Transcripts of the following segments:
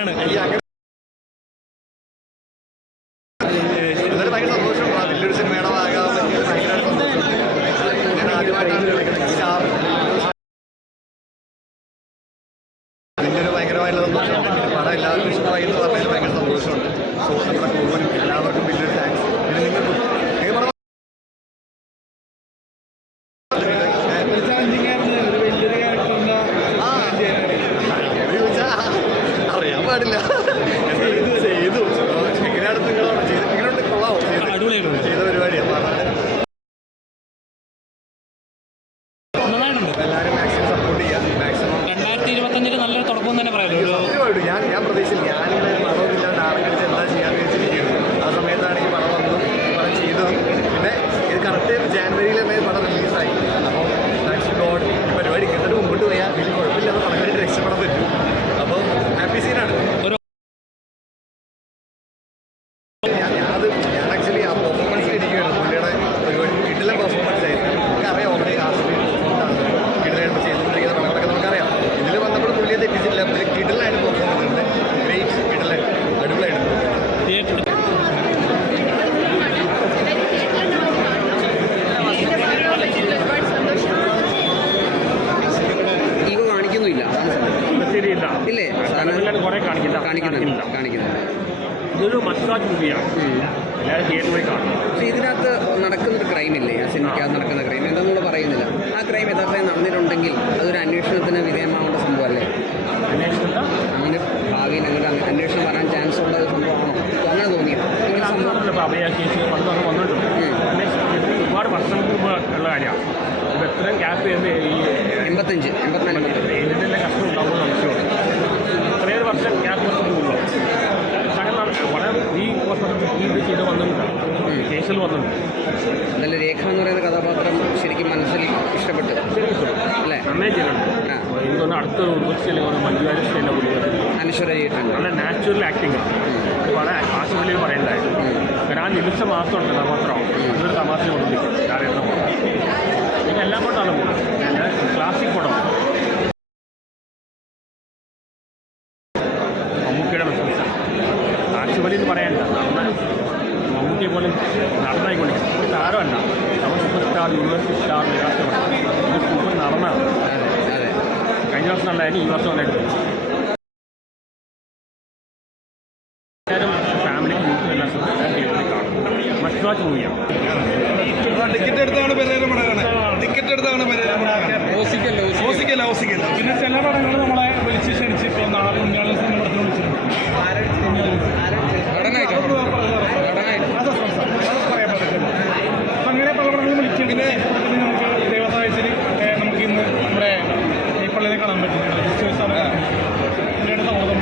എങ്ങനെയാണ്? ഭയങ്കര സന്തോഷമാണ്. വലിയൊരു സിനിമയുടെ ഭാഗമാകാൻ പറ്റിയത് ഭയങ്കര സന്തോഷമുണ്ട്. ഞാൻ ആദ്യമായിട്ടാണ് സ്റ്റാർ അതിൻ്റെ ഒരു ഭയങ്കരമായിട്ടുള്ള സന്തോഷമുണ്ട്. പിന്നെ പടം എല്ലാവർക്കും ഇഷ്ടമായി എന്ന് പറഞ്ഞതിൽ ഭയങ്കര സന്തോഷമുണ്ട്. സോ നമ്മുടെ കുടുംബനും എല്ലാവർക്കും വലിയൊരു താങ്ക്സ്. പിന്നെ നിങ്ങൾക്ക് അറിയാൻ പാടില്ല ചെയ്തു എങ്ങനെയാണ് നിങ്ങളോട് എങ്ങനെയുണ്ട്? കൊള്ളാവോ? ചെയ്ത പരിപാടിയാണ്. എല്ലാവരും മാക്സിമം സപ്പോർട്ട് ചെയ്യാം. മാക്സിമം 2025 നല്ലൊരു തുടക്കം തന്നെ പറയുള്ളൂ. സത്യമായിട്ടും ഞാൻ പ്രതീക്ഷിച്ചില്ല. ഞാനിങ്ങനെ പടമൊന്നുമില്ലാണ്ട് ആളെക്കുറിച്ച് എന്താ ചെയ്യാൻ വെച്ചിരിക്കുന്നത്. ആ സമയത്താണ് ഈ പടം വന്നതും പടം ചെയ്തതും. പിന്നെ ഇത് കറക്റ്റ് ജാനുവരിയിൽ തന്നെ പടം റിലീസായി. അപ്പോൾ താങ്ക്സ് ഗോഡ് ഈ പരിപാടി എന്നിട്ട് മുമ്പോട്ട് പോയാൽ വലിയ കുഴപ്പമില്ലാതെ പടം കഴിഞ്ഞിട്ട് രക്ഷപ്പെടാൻ പറ്റും. അപ്പോൾ ഹാപ്പി സീനാണ്. ഞാൻ ആക്ച്വലി ആ പെർഫോമൻസിൽ ഇരിക്കുകയാണ്. പുള്ളിയുടെ പരിപാടി കിട്ടില്ല പെർഫോമൻസ് ആയിരുന്നു. നമുക്കറിയാം ഓൾറെഡി കിടിലായിട്ട് ചെയ്തുകൊണ്ടിരിക്കുന്ന പടങ്ങളൊക്കെ നമുക്കറിയാം. ഇതിൽ വന്നപ്പോൾ പുള്ളിയെ തെറ്റിച്ചില്ല. പുള്ളി കിടിലായിട്ട് പെർഫോം ചെയ്തിട്ടുണ്ട്. ഗ്രേറ്റ് കിടിലായിട്ട് അടിപൊളിയായിട്ട്. ഈഗോ കാണിക്കുന്നില്ല. ശരിയില്ല ഇല്ലേ? കാണിക്കുന്നില്ല. ഇതൊരു മസ്റ്റാച്ച് മൂവിയാണ്. എല്ലാവരും തിയേറ്ററിൽ പോയി കാണും. പക്ഷേ ഇതിനകത്ത് നടക്കുന്നൊരു ക്രൈമില്ലേ? ആ സിനിമയ്ക്കകത്ത് നടക്കുന്ന ക്രൈം എന്താണെന്നുള്ള പറയുന്നില്ല. ആ ക്രൈം യഥാർത്ഥമായി നടന്നിട്ടുണ്ടെങ്കിൽ അതൊരു അന്വേഷണത്തിന് വിധേയമാവേണ്ട സംഭവമല്ലേ? അങ്ങനെ ഭാവിയിൽ അങ്ങനെ അന്വേഷണം വരാൻ ചാൻസ് ഉള്ള ഒരു സംഭവമാണോ? അങ്ങനെ തോന്നിയോ? ഇങ്ങനെ സംഭവം അഭയ കേസ് പണ്ടൊക്കെ വന്നിട്ടുണ്ട്. ഒരുപാട് വർഷങ്ങൾക്ക് മുമ്പ് ഉള്ള കാര്യമാണ്. അപ്പോൾ എത്രയും ക്യാപ്പ് ചെയ്യുമ്പോൾ ഈ 85, 84 ഇതിൻ്റെ കഷ്ടം ഉണ്ടാകുമ്പോൾ സംശയമുണ്ട്. ഇത്രയൊരു വർഷം ക്യാപ്പ് കൊടുക്കുള്ളൂ. വളരെ ഈ ഇത് ചെയ്ത് വന്നിട്ടുണ്ട്. കേസിൽ വന്നിട്ടുണ്ട്. നല്ല രേഖ എന്ന് പറയുന്ന കഥാപാത്രം ശരിക്കും മനസ്സിൽ ഇഷ്ടപ്പെട്ടു അല്ലേ? നന്നായി ചെയ്തിട്ടുണ്ട്. എനിക്ക് തോന്നുന്നു അടുത്ത അല്ലെങ്കിൽ മഞ്ജുവാരി സ്റ്റൈലിലെ പുള്ളികൾ അനശ്വര ചെയ്തിട്ടുണ്ട്. നല്ല നാച്ചുറൽ ആക്ടിങ് ആണ്. അത് വളരെ ആശുപത്രിയിൽ പറയേണ്ടായിരുന്നു. കാരണം ആ നിമിഷം മാത്രമുണ്ട് കഥാപാത്രമാവും. അതൊരു തമാശ കൊണ്ടിരിക്കും. ഞാനെല്ലാം എനിക്ക് എല്ലാം കൊണ്ടാണ് പോകുന്നത്. ഞാൻ ക്ലാസിക് പടമാണ്. മമ്മൂക്കയുടെ മെസ്സേജ് ആശുപത്രി എന്ന് പറയണ്ട. മമ്മൂക്കിയെ പോലെ നടന്നായിക്കൊണ്ടിരിക്കും. ഒരു താരമല്ല. നമ്മൾ super star, university star, megastar ഇത് സൂപ്പർ നടന്നാണ്. കഴിഞ്ഞ വർഷം നല്ലതായിരുന്നു. ഈ വർഷം നന്നായിട്ട് എല്ലാവരും ഫാമിലിക്ക് യൂത്തും എല്ലാം തിയേറ്ററിൽ കാണും. മസ്റ്റ് വാച്ച് മൂവിയാണ്. ടിക്കറ്റ് എടുത്താണ് ഓസിക്കല്ല. പിന്നെ ചില പടങ്ങൾ നമ്മളെ വിളിച്ച് ക്ഷണിച്ച് ഇപ്പോൾ നാളെ ഉണ്ണിയാളും പടത്തിന് വിളിച്ചിട്ടുണ്ട്. പറയാൻ പറ്റില്ല. അപ്പം അങ്ങനെ പല പടങ്ങളും വിളിക്കും. പിന്നെ നമുക്ക് ദൈവസഹായിച്ചിട്ട് നമുക്ക് ഇന്ന് നമ്മുടെ ഈ പള്ളിയെ കാണാൻ പറ്റും. പുള്ളിയുടെ സമ്മതം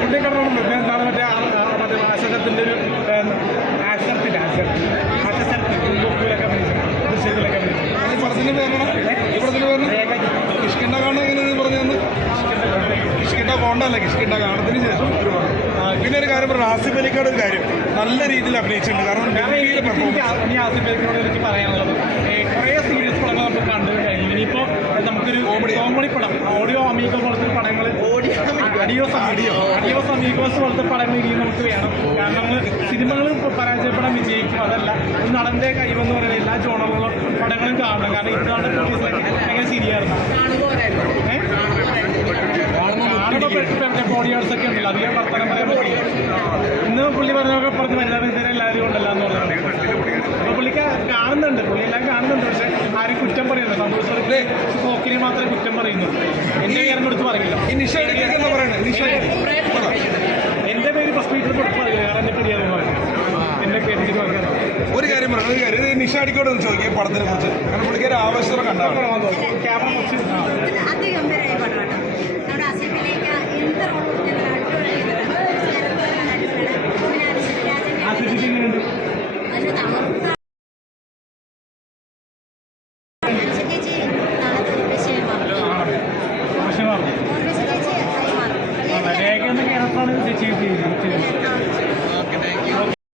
പുള്ളി കാണണം. എന്താണ് മറ്റേ ആശത്തിൻ്റെ ഒരു ആശത്തിലൊക്കെ ദൃശ്യത്തിലൊക്കെ കിഷ്കിണ്ട കാണാൻ എങ്ങനെ പറഞ്ഞു? കിഷ്കിണ്ട പോണ്ടല്ല, കിഷ്കിണ്ട കാണത്തിന് ശേഷം ഒരുപാട്. പിന്നെ ഒരു കാര്യം പറഞ്ഞു, ആസിഫ് അലിക്കാട് ഒരു കാര്യം നല്ല രീതിയിൽ അഭിനയിച്ചിട്ടുണ്ട്. കാരണം ആസിഫ് അലിക്കിനോട് എനിക്ക് പറയാനുള്ളത് കുറേ സീരിയസ് പടങ്ങൾ നമുക്ക് കണ്ടു കഴിഞ്ഞു. ഇനിയിപ്പോൾ നമുക്കൊരു കോമഡി പടം, ഓഡിയോ അമീഗോ പോലത്തെ പടങ്ങൾ, അഡിയോസ് അമീഗോസ് പോലത്തെ പടങ്ങൾ ഇനിയും നമുക്ക് വേണം. കാരണം നമ്മൾ സിനിമകൾ പരാജയപ്പെടാൻ വിജയിക്കും. അതല്ല, ഒരു നടൻ്റെ കഴിവെന്ന് പറയുന്നത് എല്ലാ ജോണറുകളും പടങ്ങളും കാണണം. കാരണം ഇതാണ് ഭയങ്കര ശരിയായിരുന്നു. ഓഡിയോസൊക്കെ ഉണ്ടല്ലോ, അധികം വർത്തമാനം പറയാൻ പറ്റില്ല. ഇന്ന് പുള്ളി പറഞ്ഞൊക്കെ പറഞ്ഞ് വനിതാ എല്ലാവരും ഉണ്ടല്ലോ എന്ന് പറയുന്നത്. അപ്പോൾ പുള്ളിക്ക് കാണുന്നുണ്ട്, പുള്ളിയെല്ലാം കാണുന്നുണ്ട്. പക്ഷേ ആരും കുറ്റം പറയുന്നു. സന്തോഷത്തിലെ പോക്കിനെ മാത്രമേ കുറ്റം പറയുന്നു. എൻ്റെ പേരിനെ എടുത്ത് പറയില്ല. എൻ്റെ പേര് ഫസ്റ്റ് വീട്ടിൽ കൊടുത്ത് പറയില്ല. കാരണം എൻ്റെ പെരിയാന്ന് പറയുന്നത് എൻ്റെ പേര് പറയാം. ഒരു കാര്യം പറഞ്ഞു, നിഷാടിക്കോട് ഒന്ന് ചോദിക്കുക പടത്തിനെ കുറിച്ച്. കാരണം പുള്ളിക്കാരെ ആവശ്യത്തോടെ കണ്ടാണ് ക്യാമറ കുറച്ച്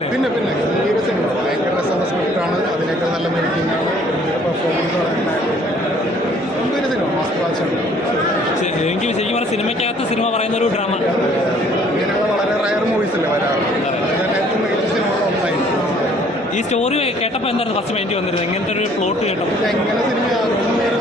പിന്നെ സീരിയസ് ഉണ്ട്. ഭയങ്കര രസമാണ്. അതിനേക്കാൾ നല്ല മേക്കിംഗ് ആണ്. പെർഫോമൻസ് ഗംഭീര സിനിമ. മസ്റ്റ് വാച്ച് ഉണ്ട്. എനിക്ക് ശരിക്കും സിനിമയ്ക്കകത്ത് സിനിമ പറയുന്ന ഒരു ഡ്രാമ. ഇങ്ങനെയുള്ള വളരെ റയർ മൂവീസ് അല്ലേ വരാറ്. അതിൻ്റെ ഏറ്റവും മികച്ച സിനിമകൾ ഒന്നായിരിക്കും. ഈ സ്റ്റോറി കേട്ടപ്പോൾ എന്തായിരുന്നു ഫസ്റ്റ് മൈൻഡ് വന്നിരുന്നത്? എങ്ങനത്തെ ഒരു പ്ലോട്ട് കേട്ടപ്പോൾ? എങ്ങനെ സിനിമയാകും എന്നൊരു